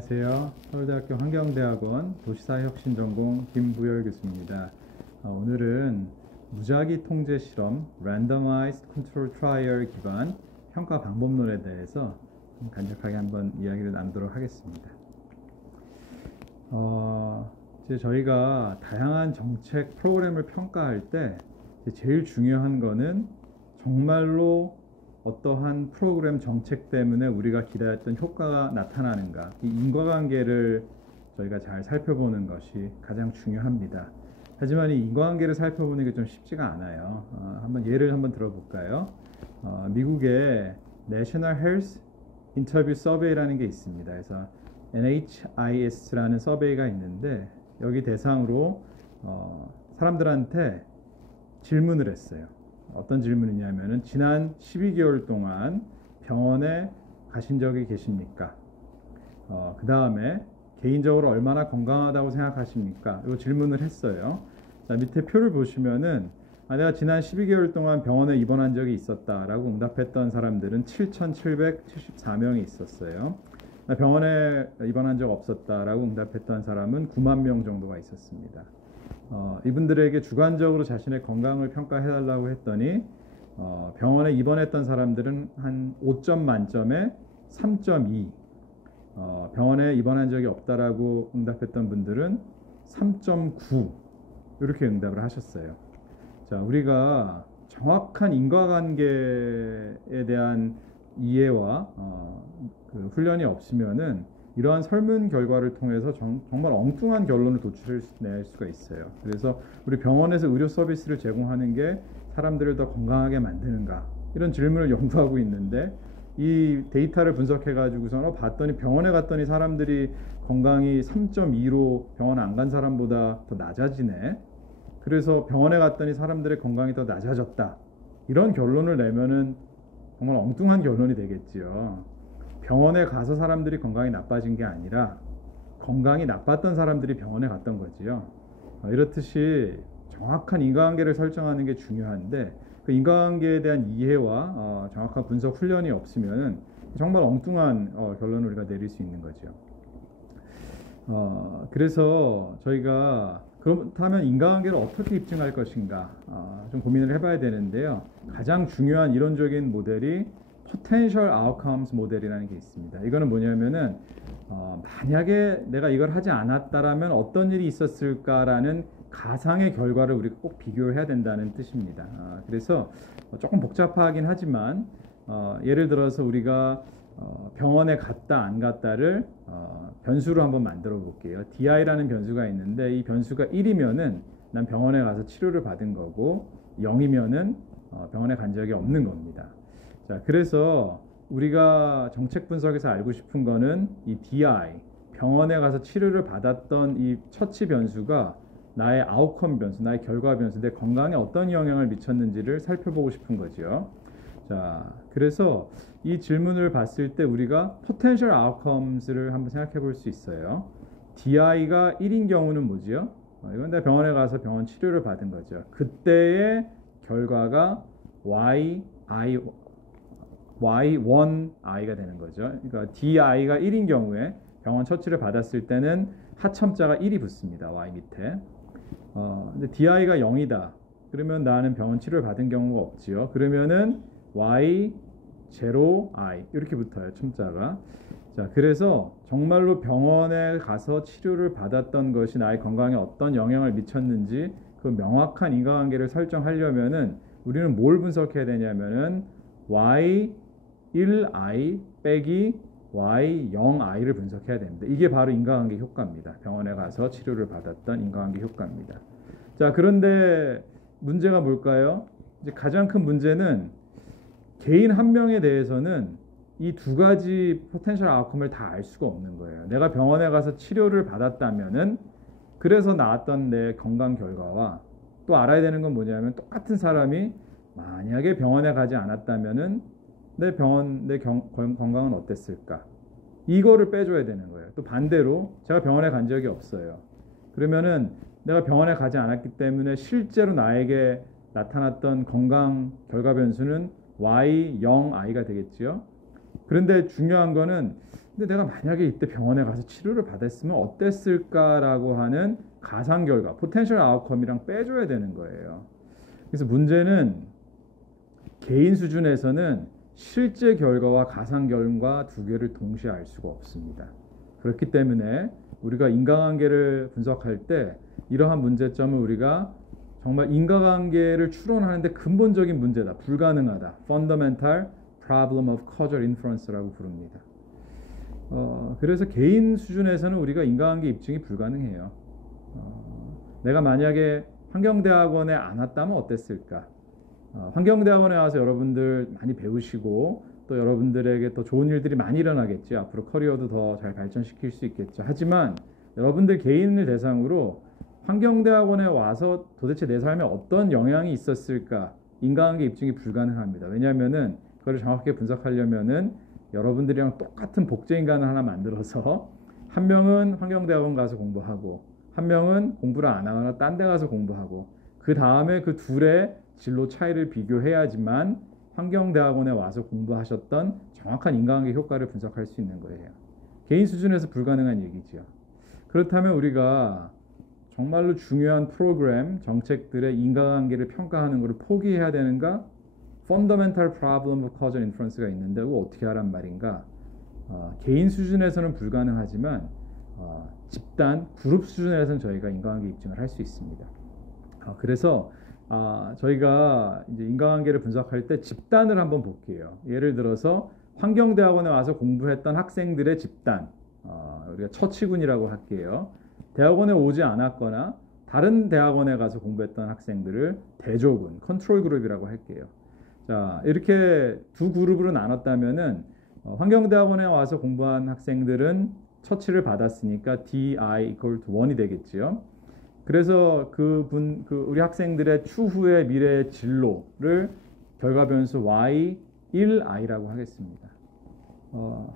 안녕하세요. 서울대학교 환경대학원 도시사회혁신전공 김부열 교수입니다. 오늘은 무작위 통제 실험 Randomized Control Trial 기반 평가 방법론에 대해서 간략하게 한번 이야기를 나누도록 하겠습니다. 이제 저희가 다양한 정책 프로그램을 평가할 때 제일 중요한 거는 정말로 어떠한 프로그램 정책 때문에 우리가 기대했던 효과가 나타나는가, 이 인과관계를 저희가 잘 살펴보는 것이 가장 중요합니다. 하지만 이 인과관계를 살펴보는 게 좀 쉽지가 않아요. 한번 예를 들어볼까요? 미국의 National Health Interview Survey라는 게 있습니다. 그래서 NHIS라는 서베이가 있는데 여기 대상으로 사람들한테 질문을 했어요. 어떤 질문이냐면은 지난 12개월 동안 병원에 가신 적이 계십니까? 그 다음에 개인적으로 얼마나 건강하다고 생각하십니까? 이 질문을 했어요. 자, 밑에 표를 보시면은 내가 지난 12개월 동안 병원에 입원한 적이 있었다라고 응답했던 사람들은 7,774명이 있었어요. 병원에 입원한 적 없었다라고 응답했던 사람은 9만 명 정도가 있었습니다. 이분들에게 주관적으로 자신의 건강을 평가해달라고 했더니 병원에 입원했던 사람들은 한 5점 만점에 3.2, 병원에 입원한 적이 없다라고 응답했던 분들은 3.9 이렇게 응답을 하셨어요. 자, 우리가 정확한 인과관계에 대한 이해와 그 훈련이 없으면은 이러한 설문 결과를 통해서 정말 엉뚱한 결론을 도출해낼 수가 있어요. 그래서 우리 병원에서 의료 서비스를 제공하는 게 사람들을 더 건강하게 만드는가, 이런 질문을 연구하고 있는데 이 데이터를 분석해 가지고서 봤더니 병원에 갔더니 사람들이 건강이 3.2로 병원 안 간 사람보다 더 낮아지네. 그래서 병원에 갔더니 사람들의 건강이 더 낮아졌다, 이런 결론을 내면은 정말 엉뚱한 결론이 되겠지요. 병원에 가서 사람들이 건강이 나빠진 게 아니라 건강이 나빴던 사람들이 병원에 갔던 거지요. 이렇듯이 정확한 인과관계를 설정하는 게 중요한데 그 인과관계에 대한 이해와 정확한 분석 훈련이 없으면 정말 엉뚱한 결론을 우리가 내릴 수 있는 거죠. 그래서 저희가 그렇다면 인과관계를 어떻게 입증할 것인가 좀 고민을 해봐야 되는데요. 가장 중요한 이론적인 모델이 Potential Outcomes 모델이라는 게 있습니다. 이거는 뭐냐면은 만약에 내가 이걸 하지 않았다라면 어떤 일이 있었을까라는 가상의 결과를 우리가 꼭 비교해야 된다는 뜻입니다. 그래서 조금 복잡하긴 하지만 예를 들어서 우리가 병원에 갔다 안 갔다를 변수로 한번 만들어 볼게요. DI라는 변수가 있는데 이 변수가 1이면은 난 병원에 가서 치료를 받은 거고 0이면은 병원에 간 적이 없는 겁니다. 자, 그래서 우리가 정책 분석에서 알고 싶은 거는 이 DI, 병원에 가서 치료를 받았던 이 처치 변수가 나의 아웃컴 변수, 나의 결과 변수, 내 건강에 어떤 영향을 미쳤는지를 살펴보고 싶은 거죠. 자, 그래서 이 질문을 봤을 때 우리가 Potential Outcomes를 한번 생각해 볼 수 있어요. DI가 1인 경우는 뭐지요? 이건 내가 병원에 가서 병원 치료를 받은 거죠. 그때의 결과가 Y1I가 되는 거죠. 그러니까 DI가 1인 경우에 병원 처치를 받았을 때는 하첨자가 1이 붙습니다. Y 밑에. 근데 DI가 0이다. 그러면 나는 병원 치료를 받은 경우가 없지요. 그러면은 Y0I 이렇게 붙어요. 첨자가. 자, 그래서 정말로 병원에 가서 치료를 받았던 것이 나의 건강에 어떤 영향을 미쳤는지 그 명확한 인과관계를 설정하려면은 우리는 뭘 분석해야 되냐면은 Y1I 빼기 Y0I를 분석해야 됩니다. 이게 바로 인과관계 효과입니다. 병원에 가서 치료를 받았던 인과관계 효과입니다. 자, 그런데 문제가 뭘까요? 이제 가장 큰 문제는 개인 한 명에 대해서는 이 두 가지 포텐셜 아웃컴을 다 알 수가 없는 거예요. 내가 병원에 가서 치료를 받았다면은 그래서 나왔던 내 건강 결과와 또 알아야 되는 건 뭐냐면 똑같은 사람이 만약에 병원에 가지 않았다면은 내 건강은 어땠을까? 이거를 빼줘야 되는 거예요. 또 반대로 제가 병원에 간 적이 없어요. 그러면은 내가 병원에 가지 않았기 때문에 실제로 나에게 나타났던 건강 결과 변수는 Y0I가 되겠지요. 그런데 중요한 거는 근데 내가 만약에 이때 병원에 가서 치료를 받았으면 어땠을까라고 하는 가상 결과, 포텐셜 아웃컴이랑 빼줘야 되는 거예요. 그래서 문제는 개인 수준에서는 실제 결과와 가상 결과 두 개를 동시에 알 수가 없습니다. 그렇기 때문에 우리가 인과관계를 분석할 때 이러한 문제점을 우리가 정말 인과관계를 추론하는데 근본적인 문제다, 불가능하다, Fundamental Problem of Causal Inference라고 부릅니다. 그래서 개인 수준에서는 우리가 인과관계 입증이 불가능해요. 내가 만약에 환경대학원에 안 왔다면 어땠을까? 환경대학원에 와서 여러분들 많이 배우시고 또 여러분들에게 또 좋은 일들이 많이 일어나겠죠. 앞으로 커리어도 더 잘 발전시킬 수 있겠죠. 하지만 여러분들 개인을 대상으로 환경대학원에 와서 도대체 내 삶에 어떤 영향이 있었을까? 인과관계 입증이 불가능합니다. 왜냐하면은 그걸 정확하게 분석하려면은 여러분들이랑 똑같은 복제인간을 하나 만들어서 한 명은 환경대학원 가서 공부하고 한 명은 공부를 안 하거나 딴 데 가서 공부하고 그 다음에 그 둘의 진로 차이를 비교해야지만 환경대학원에 와서 공부하셨던 정확한 인과관계 효과를 분석할 수 있는 거예요. 개인 수준에서 불가능한 얘기죠. 그렇다면 우리가 정말로 중요한 프로그램, 정책들의 인과관계를 평가하는 것을 포기해야 되는가? Fundamental Problem of Causal Inference가 있는데 그거 어떻게 하란 말인가? 개인 수준에서는 불가능하지만 집단, 그룹 수준에서는 저희가 인과관계 입증을 할 수 있습니다. 그래서 저희가 이제 인과관계를 분석할 때 집단을 한번 볼게요. 예를 들어서 환경대학원에 와서 공부했던 학생들의 집단, 우리가 처치군이라고 할게요. 대학원에 오지 않았거나 다른 대학원에 가서 공부했던 학생들을 대조군, 컨트롤 그룹이라고 할게요. 자, 이렇게 두 그룹으로 나눴다면은 환경대학원에 와서 공부한 학생들은 처치를 받았으니까 DI equal to 1이 되겠지요. 그래서 우리 학생들의 추후의 미래의 진로를 결과 변수 Y1I라고 하겠습니다.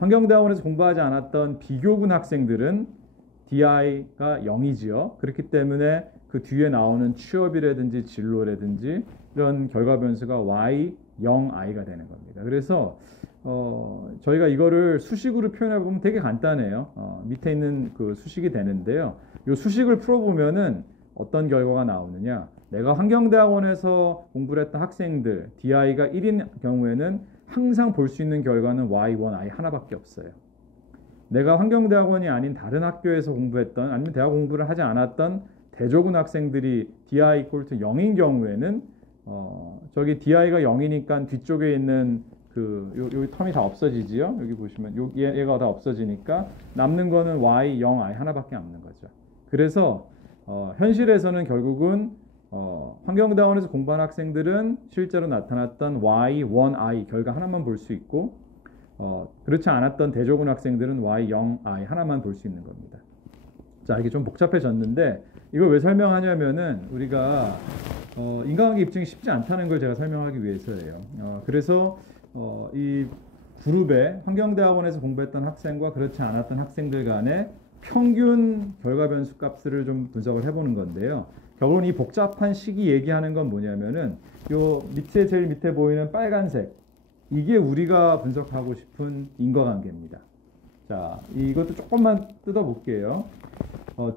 환경대학원에서 공부하지 않았던 비교군 학생들은 DI가 0이지요. 그렇기 때문에 그 뒤에 나오는 취업이라든지 진로라든지 이런 결과 변수가 Y0I가 되는 겁니다. 그래서 저희가 이거를 수식으로 표현해 보면 되게 간단해요. 밑에 있는 그 수식이 되는데요. 이 수식을 풀어보면은 어떤 결과가 나오느냐? 내가 환경대학원에서 공부를 했던 학생들 DI가 1인 경우에는 항상 볼 수 있는 결과는 Y1I 하나밖에 없어요. 내가 환경대학원이 아닌 다른 학교에서 공부했던 아니면 대학 공부를 하지 않았던 대조군 학생들이 DI equal to 0인 경우에는 저기 DI가 0이니까 뒤쪽에 있는 요 텀이 다 없어지지요. 여기 보시면 얘가 다 없어지니까 남는 거는 Y0I 하나밖에 없는 거죠. 그래서 현실에서는 결국은 환경대학원에서 공부한 학생들은 실제로 나타났던 Y1I 결과 하나만 볼 수 있고 그렇지 않았던 대조군 학생들은 Y0I 하나만 볼 수 있는 겁니다. 자, 이게 좀 복잡해졌는데 이걸 왜 설명하냐면은 우리가 인과관계 입증이 쉽지 않다는 걸 제가 설명하기 위해서예요. 그래서 이 그룹에 환경대학원에서 공부했던 학생과 그렇지 않았던 학생들 간의 평균 결과 변수 값을 좀 분석을 해보는 건데요. 결국은 이 복잡한 식이 얘기하는 건 뭐냐면은 요 밑에 제일 밑에 보이는 빨간색 이게 우리가 분석하고 싶은 인과관계입니다. 자, 이것도 조금만 뜯어볼게요.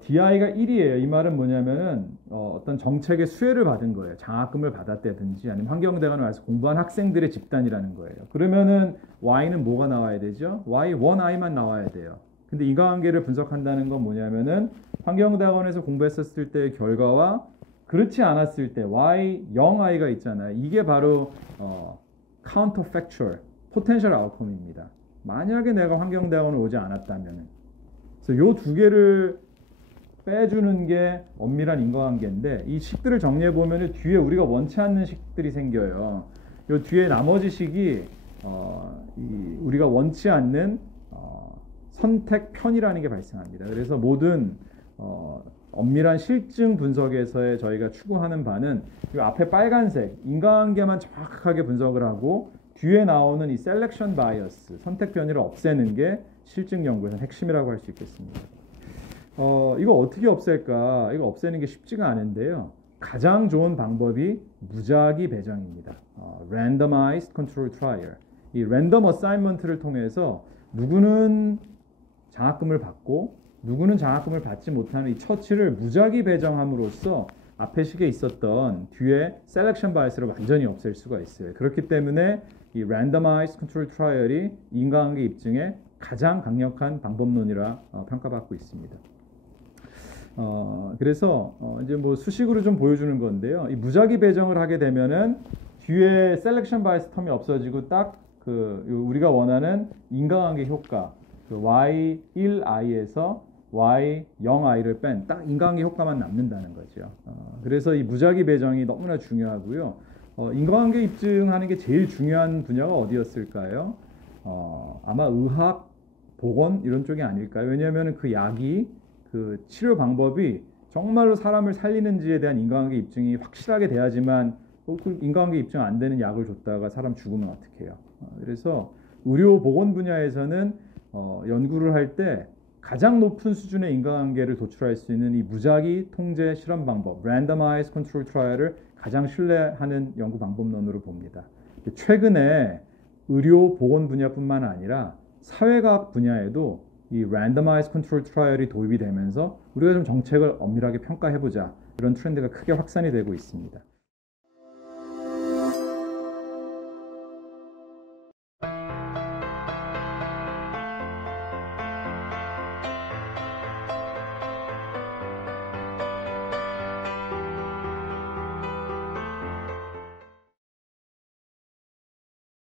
DI가 1이에요. 이 말은 뭐냐면은 어떤 정책의 수혜를 받은 거예요. 장학금을 받았다든지 아니면 환경대학원에 와서 공부한 학생들의 집단이라는 거예요. 그러면은 Y는 뭐가 나와야 되죠? Y1I만 나와야 돼요. 근데 인과관계를 분석한다는 건 뭐냐면은 환경대학원에서 공부했었을 때의 결과와 그렇지 않았을 때 Y0I가 있잖아요. 이게 바로 counterfactual, potential outcome입니다. 만약에 내가 환경대학원을 오지 않았다면 그래서 요 두 개를 빼주는 게 엄밀한 인과관계인데 이 식들을 정리해 보면 뒤에 우리가 원치 않는 식들이 생겨요. 요 뒤에 나머지 식이 우리가 원치 않는 선택 편이라는 게 발생합니다. 그래서 모든 엄밀한 실증 분석에서의 저희가 추구하는 바는 이 앞에 빨간색 인과관계만 정확하게 분석을 하고 뒤에 나오는 이 셀렉션 바이어스 선택 편의를 없애는 게 실증 연구에서 핵심이라고 할 수 있겠습니다. 이거 어떻게 없앨까? 이거 없애는 게 쉽지가 않은데요. 가장 좋은 방법이 무작위 배정입니다. Randomized Control Trial. 이 랜덤 어사인먼트를 통해서 누구는 장학금을 받고 누구는 장학금을 받지 못하는 이 처치를 무작위 배정함으로써 앞에 식에 있었던 뒤에 셀렉션 바이어스를 완전히 없앨 수가 있어요. 그렇기 때문에 이 randomized control trial이 인과관계 입증의 가장 강력한 방법론이라 평가받고 있습니다. 그래서 이제 뭐 수식으로 좀 보여주는 건데요. 이 무작위 배정을 하게 되면은 뒤에 셀렉션 바이어스 텀이 없어지고 딱 그 우리가 원하는 인과관계 효과, 그 y1i에서 y0i를 뺀 딱 인과관계 효과만 남는다는 거죠. 그래서 이 무작위 배정이 너무나 중요하고요. 인과관계 입증하는 게 제일 중요한 분야가 어디였을까요? 아마 의학, 보건 이런 쪽이 아닐까요? 왜냐하면 그 약이 그 치료 방법이 정말로 사람을 살리는지에 대한 인과관계 입증이 확실하게 돼야지만 그 인과관계 입증 안 되는 약을 줬다가 사람 죽으면 어떡해요? 그래서 의료 보건 분야에서는 연구를 할 때 가장 높은 수준의 인과관계를 도출할 수 있는 이 무작위 통제 실험 방법, randomized control trial을 가장 신뢰하는 연구 방법론으로 봅니다. 최근에 의료 보건 분야뿐만 아니라 사회과학 분야에도 이 randomized control trial이 도입이 되면서 우리가 좀 정책을 엄밀하게 평가해보자 이런 트렌드가 크게 확산이 되고 있습니다.